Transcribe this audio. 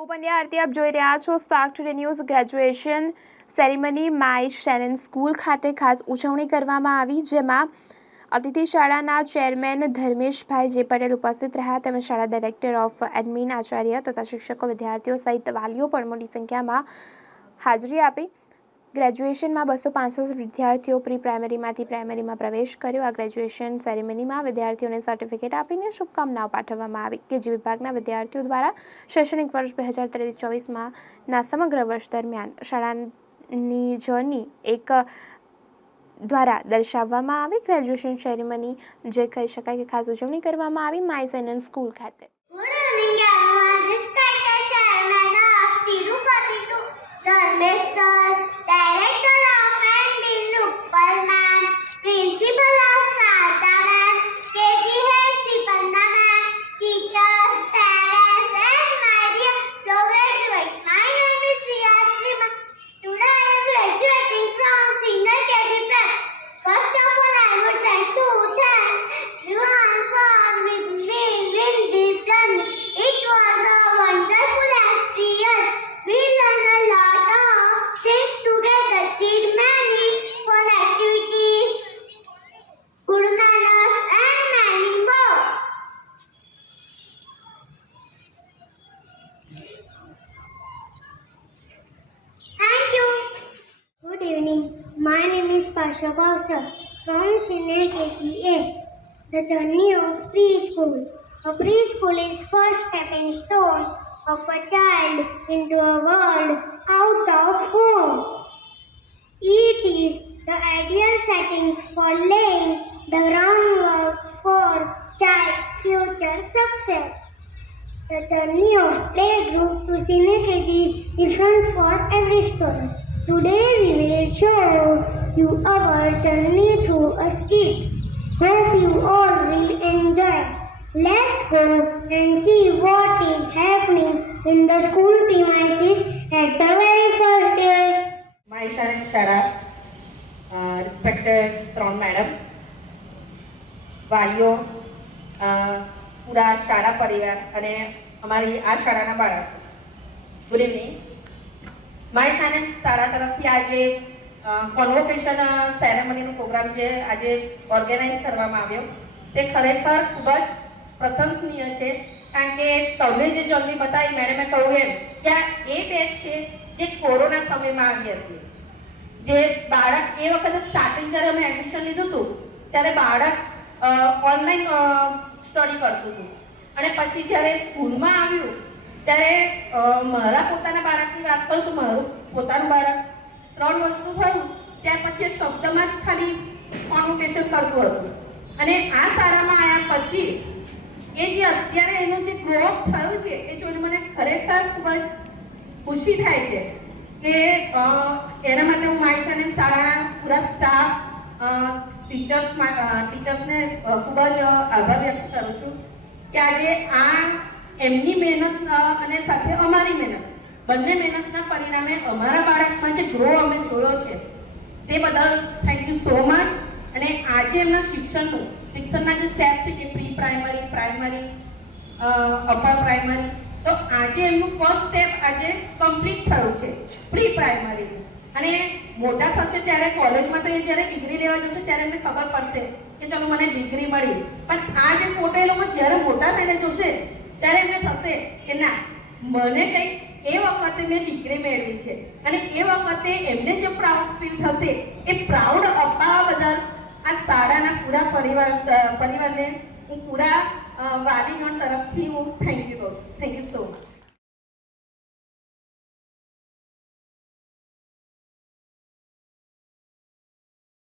હું પંડ્યા આરતી, આપ જોઈ રહ્યા છો Spark Today News graduation ceremony my Shannon school ખાતે ખાસ ઉજવણી કરવામાં આવી, જેમાં અતિથિ શાળાના ચેરમેન ધર્મેશભાઈ જે પટેલ ઉપસ્થિત રહ્યા. તેમજ શાળા ડાયરેક્ટર ઓફ એડમિન આચાર્ય તથા શિક્ષકો વિદ્યાર્થીઓ સહિત વાલીઓ પણ મોટી સંખ્યામાં હાજરી આપી. ગ્રેજ્યુએશનમાં બસો પાંસઠ વિદ્યાર્થીઓ પ્રી પ્રાઇમરીમાંથી પ્રાઇમરીમાં પ્રવેશ કર્યો. આ ગ્રેજ્યુએશન સેરેમનીમાં વિદ્યાર્થીઓને સર્ટિફિકેટ આપીને શુભકામનાઓ પાઠવવામાં આવી. કેજી વિભાગના વિદ્યાર્થીઓ દ્વારા શૈક્ષણિક વર્ષ બે હજાર ત્રેવીસ ચોવીસમાંના સમગ્ર વર્ષ દરમિયાન શાળાની જર્ની એક દ્વારા દર્શાવવામાં આવી. ગ્રેજ્યુએશન સેરેમની જે કહી શકાય કે ખાસ ઉજવણી કરવામાં આવી. માય સેનન સ્કૂલ ખાતે. My name is Pasha Bausa from Senior KTA, the journey of preschool. A preschool is first stepping stone of a child into a world out of home. It is the ideal setting for laying the groundwork for child's future success. The journey of playgroup to KG is different for every student. Today we will show you our journey through a skit. Hope you all will enjoy. Let's go and see what is happening in the school premises at the very first day. મારી શાળા શાળા respected ત્રણ madam વાલીઓ અ, પૂરા શાળા પરિવાર અને અમારી આ શાળાના બાળકો ગુડ ઇવનિંગ મારી ચેનલ શાળા તરફથી આજે કોન્વોકેશન સેરેમનીનો પ્રોગ્રામ જે આજે ઓર્ગેનાઇઝ કરવામાં આવ્યો. તે ખરેખર ખૂબ જ પ્રશંસનીય છે, કારણ કે તમે જે જલ્દી બતાવી મેડમે કહ્યું એમ કે આ એ બેચ છે જે કોરોના સમયમાં આવી હતી. જે બાળક એ વખતે સ્ટાર્ટિંગ જ્યારે અમે એડમિશન લીધું હતું, ત્યારે બાળક ઓનલાઈન સ્ટડી કરતું હતું. અને પછી જ્યારે સ્કૂલમાં આવ્યું ત્યારે મારા પોતાના બાળકની વાત કરું તો મારું પોતાનું બાળક ત્રણ વર્ષનું થયું, ત્યાર પછી શબ્દમાં જ ખાલી કોન્વોકેશન કરતું હતું. અને આ શાળામાં આવ્યા પછી એ જે અત્યારે એનું જે ગ્રોથ થયું છે, એ જોઈને મને ખરેખર ખૂબ જ ખુશી થાય છે કે એના માટે હું મારી છે શાળાના પૂરા સ્ટાફ ટીચર્સ ટીચર્સને ખૂબ જ આભાર વ્યક્ત કરું છું કે આજે આ એમની મહેનત અને સાથે અમારી મહેનત. બંને મહેનતના પરિણામે અમારા બાળકમાં જે ગ્રો અમે જોયો છે, તે બદલ થેન્ક યુ સો મચ અને આજે એમના શિક્ષણનું, શિક્ષણના જે સ્ટેપ છે કે pre primary primary upper primary તો આજે એમનું ફર્સ્ટ સ્ટેપ આજે કમ્પ્લીટ થયું છે પ્રી પ્રાઇમરી અને મોટા થશે ત્યારે કોલેજમાં તો એ જ્યારે ડિગ્રી લેવા જશે ત્યારે એમને ખબર પડશે કે ચલો મને ડિગ્રી મળી. પણ આ જે ફોટો એ લોકો જ્યારે મોટા થઈને જોશે ત્યારે એમને થશે કે ના, મને કંઈક એ વખતે મેં ડિગ્રી મેળવી છે. અને એ વખતે એમને જે પ્રાઉડ ફીલ થશે, એ પ્રાઉડ અપાવવા બદલ આ શાળાના પૂરા પરિવાર પરિવારને હું પૂરા વાલીગણ તરફથી હું thank you thank you so much